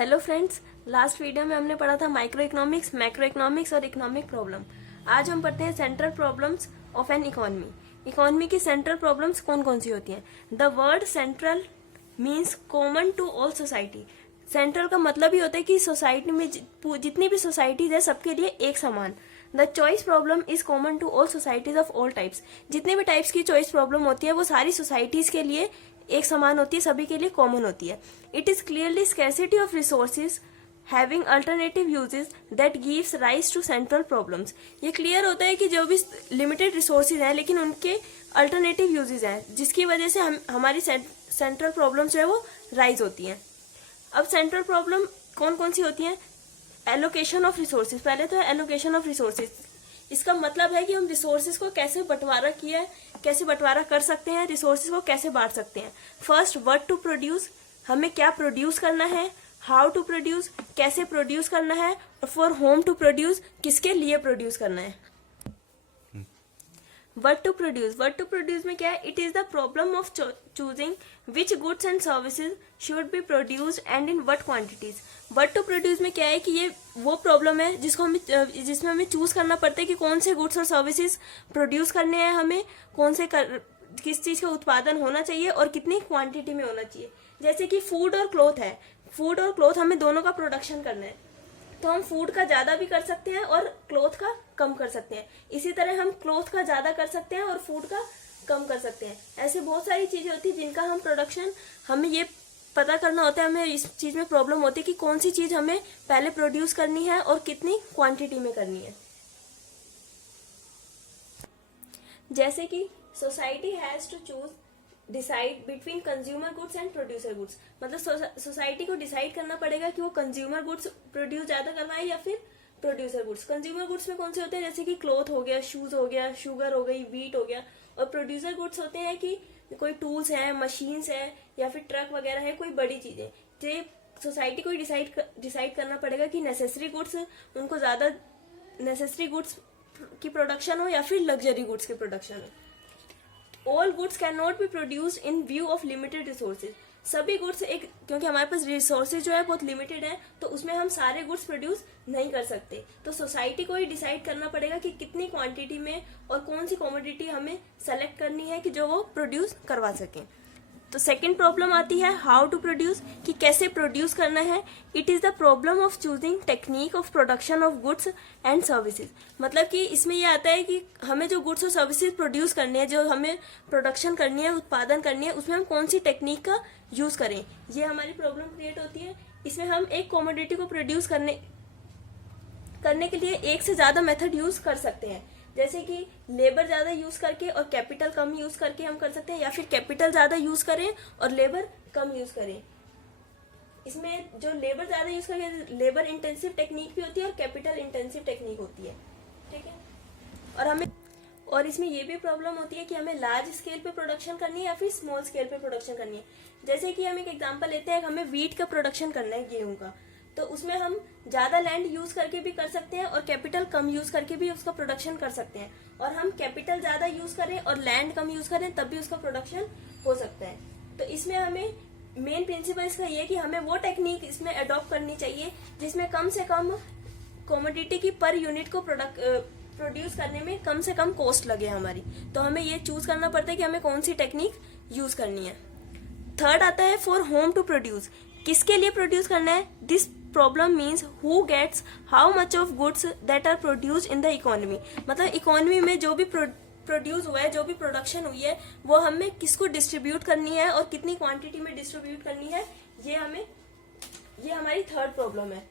Hello friends, last video में हमने पढ़ा था माइक्रो इकोनॉमिक्स, मैक्रो इकोनॉमिक्स और इकोनॉमिक प्रॉब्लम। आज हम पढ़ते हैं central problems of an economy. Economy की सेंट्रल प्रॉब्लम्स कौन कौन सी होती हैं? The word central means common to all society. Central का मतलब ही होता है कि सोसाइटी में जितनी भी सोसाइटीज है सबके लिए एक समान। The choice problem is common to all societies of all types. जितने भी टाइप्स की चॉइस प्रॉब्लम होती है वो सारी सोसाइटीज के लिए एक समान होती है, सभी के लिए कॉमन होती है। It is clearly scarcity of resources having alternative uses that gives rise to central problems. ये क्लियर होता है कि जो भी लिमिटेड रिसोर्सेज हैं लेकिन उनके अल्टरनेटिव यूजेस हैं जिसकी वजह से हमारी सेंट्रल प्रॉब्लम्स जो है वो राइज होती हैं। अब सेंट्रल प्रॉब्लम कौन कौन सी होती हैं? Allocation of resources. पहले तो है एलोकेशन ऑफ रिसोर्सेज। इसका मतलब है कि हम रिसोर्सेज को कैसे बंटवारा किया है, कैसे बंटवारा कर सकते हैं, रिसोर्सेज को कैसे बांट सकते हैं। फर्स्ट, व्हाट टू प्रोड्यूस, हमें क्या प्रोड्यूस करना है। हाउ टू प्रोड्यूस, कैसे प्रोड्यूस करना है। और फॉर होम टू प्रोड्यूस, किसके लिए प्रोड्यूस करना है। What to produce? What to produce में क्या है? It is the problem of choosing which goods and services should be produced and in what quantities. What to produce में क्या है कि ये वो प्रॉब्लम है जिसमें हमें चूज करना पड़ता है कि कौन से गुड्स और सर्विसेज प्रोड्यूस करने हैं, हमें किस चीज का उत्पादन होना चाहिए और कितनी क्वांटिटी में होना चाहिए। जैसे कि फूड और क्लॉथ है, फूड और क्लॉथ हमें दोनों का प्रोडक्शन करना है, तो हम फूड का ज्यादा भी कर सकते हैं और क्लॉथ का कम कर सकते हैं। इसी तरह हम क्लॉथ का ज्यादा कर सकते हैं और फूड का कम कर सकते हैं। ऐसे बहुत सारी चीजें होती है जिनका हम प्रोडक्शन, हमें ये पता करना होता है, हमें इस चीज में प्रॉब्लम होती है कि कौन सी चीज हमें पहले प्रोड्यूस करनी है और कितनी क्वांटिटी में करनी है। जैसे कि society has to choose decide between consumer goods and producer goods. मतलब सोसाइटी को डिसाइड करना पड़ेगा कि वो कंज्यूमर गुड्स प्रोड्यूस ज्यादा करवाए या फिर प्रोड्यूसर गुड्स। कंज्यूमर गुड्स में कौन से होते हैं? जैसे कि क्लॉथ हो गया, शूज हो गया, शुगर हो गई, व्हीट हो गया। और प्रोड्यूसर गुड्स होते हैं कि कोई टूल्स है, मशीन्स है या फिर ट्रक वगैरह है, कोई बड़ी चीजें। जो सोसाइटी को डिसाइड करना पड़ेगा कि नेसेसरी गुड्स, उनको ज्यादा नेसेसरी गुड्स की प्रोडक्शन हो या फिर लग्जरी गुड्स की प्रोडक्शन हो। All goods cannot be produced in view of limited resources. सभी गुड्स क्योंकि हमारे पास रिसोर्सेज जो है बहुत लिमिटेड है, तो उसमें हम सारे गुड्स प्रोड्यूस नहीं कर सकते। तो सोसाइटी को ही डिसाइड करना पड़ेगा कि कितनी क्वांटिटी में और कौन सी कमोडिटी हमें सेलेक्ट करनी है कि जो वो प्रोड्यूस करवा सके। तो सेकेंड प्रॉब्लम आती है हाउ टू प्रोड्यूस, कि कैसे प्रोड्यूस करना है। It is the problem of choosing technique of production of goods and services. मतलब कि इसमें यह आता है कि हमें जो गुड्स और सर्विसेज प्रोड्यूस करनी है, जो हमें प्रोडक्शन करनी है, उत्पादन करनी है, उसमें हम कौन सी टेक्निक का यूज करें, ये हमारी प्रॉब्लम क्रिएट होती है। इसमें हम एक कमोडिटी को प्रोड्यूस करने के लिए एक से ज्यादा मेथड यूज कर सकते हैं। जैसे कि लेबर ज्यादा यूज करके और कैपिटल कम यूज करके हम कर सकते हैं, या फिर कैपिटल ज्यादा यूज करें और लेबर कम यूज करें। इसमें जो लेबर ज्यादा यूज करके लेबर इंटेंसिव टेक्निक भी होती है और कैपिटल इंटेंसिव टेक्निक होती है, ठीक है। और इसमें ये भी प्रॉब्लम होती है कि हमें लार्ज स्केल पे प्रोडक्शन करनी है या फिर स्मॉल स्केल पे प्रोडक्शन करनी है। जैसे कि हम एक एग्जांपल लेते हैं, हमें व्हीट का प्रोडक्शन करना है, गेहूं का, तो उसमें हम ज्यादा लैंड यूज करके भी कर सकते हैं और कैपिटल कम यूज करके भी उसका प्रोडक्शन कर सकते हैं। और हम कैपिटल ज्यादा यूज करें और लैंड कम यूज करें तब भी उसका प्रोडक्शन हो सकता है। तो इसमें हमें मेन प्रिंसिपल इसका ये कि हमें वो टेक्निक इसमें अडॉप्ट करनी चाहिए जिसमें कम से कम कमोडिटी की पर यूनिट को प्रोड्यूस करने में कम से कम कॉस्ट लगे हमारी। तो हमें ये चूज करना पड़ता है कि हमें कौन सी टेक्निक यूज करनी है। थर्ड आता है फॉर होम टू प्रोड्यूस, किसके लिए प्रोड्यूस करना है। This problem means who gets how much of goods that are produce in the economy. मतलब इकोनॉमी में जो भी प्रोड्यूस हुआ है, जो भी प्रोडक्शन हुई है, वो हमें किसको डिस्ट्रीब्यूट करनी है और कितनी क्वांटिटी में डिस्ट्रीब्यूट करनी है, ये हमारी थर्ड प्रॉब्लम है।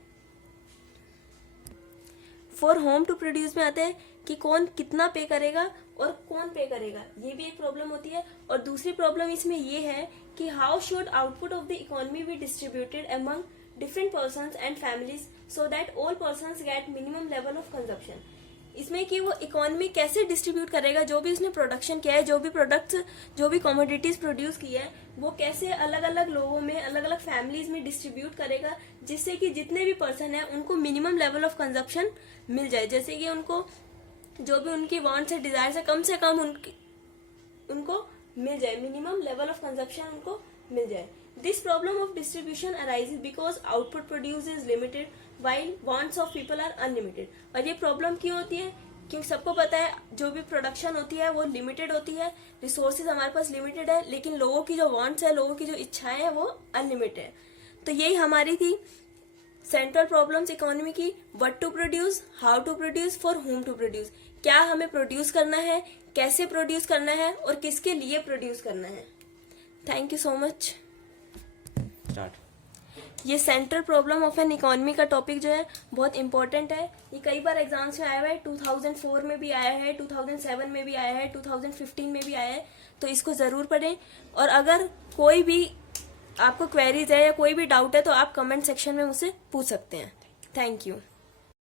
फॉर होम टू प्रोड्यूस में आते हैं कि कौन कितना पे करेगा और कौन पे करेगा, ये भी एक प्रॉब्लम होती है। और दूसरी प्रॉब्लम इसमें ये है कि how should output of the economy be distributed among different persons and families so that all persons get minimum level of consumption. इसमें कि वो इकोनॉमी कैसे डिस्ट्रीब्यूट करेगा, जो भी उसने प्रोडक्शन किया है, जो भी प्रोडक्ट्स, जो भी कमोडिटीज प्रोड्यूस की है, वो कैसे अलग अलग लोगों में, अलग अलग फैमिलीज में डिस्ट्रीब्यूट करेगा, जिससे कि जितने भी पर्सन है उनको मिनिमम लेवल ऑफ कंजप्शन मिल जाए। जैसे कि उनको जो भी उनकी वांट्स है, डिजायर है, कम से कम उनको मिल जाए, मिनिमम लेवल ऑफ कंजप्शन उनको मिल जाए। This problem of distribution arises because output produce is limited while wants of people are unlimited. और ये प्रॉब्लम क्यों होती है? क्योंकि सबको पता है जो भी प्रोडक्शन होती है वो लिमिटेड होती है, रिसोर्सेज हमारे पास लिमिटेड है, लेकिन लोगों की जो वांट्स है, लोगों की जो इच्छाएं है वो अनलिमिटेड है। तो यही हमारी थी सेंट्रल प्रॉब्लम्स इकोनॉमी की, what to produce, how to produce, for whom to produce. क्या हमें प्रोड्यूस करना है, कैसे प्रोड्यूस करना है और किसके लिए प्रोड्यूस करना है। Thank you so much. ये central problem of an economy का टॉपिक जो है बहुत इंपॉर्टेंट है। ये कई बार एग्जाम्स में आया हुआ है, 2004 में भी आया है, 2007 में भी आया है, 2015 में भी आया है। तो इसको जरूर पढ़ें। और अगर कोई भी आपको क्वेरीज है या कोई भी डाउट है तो आप कमेंट सेक्शन में मुझसे पूछ सकते हैं। Thank you.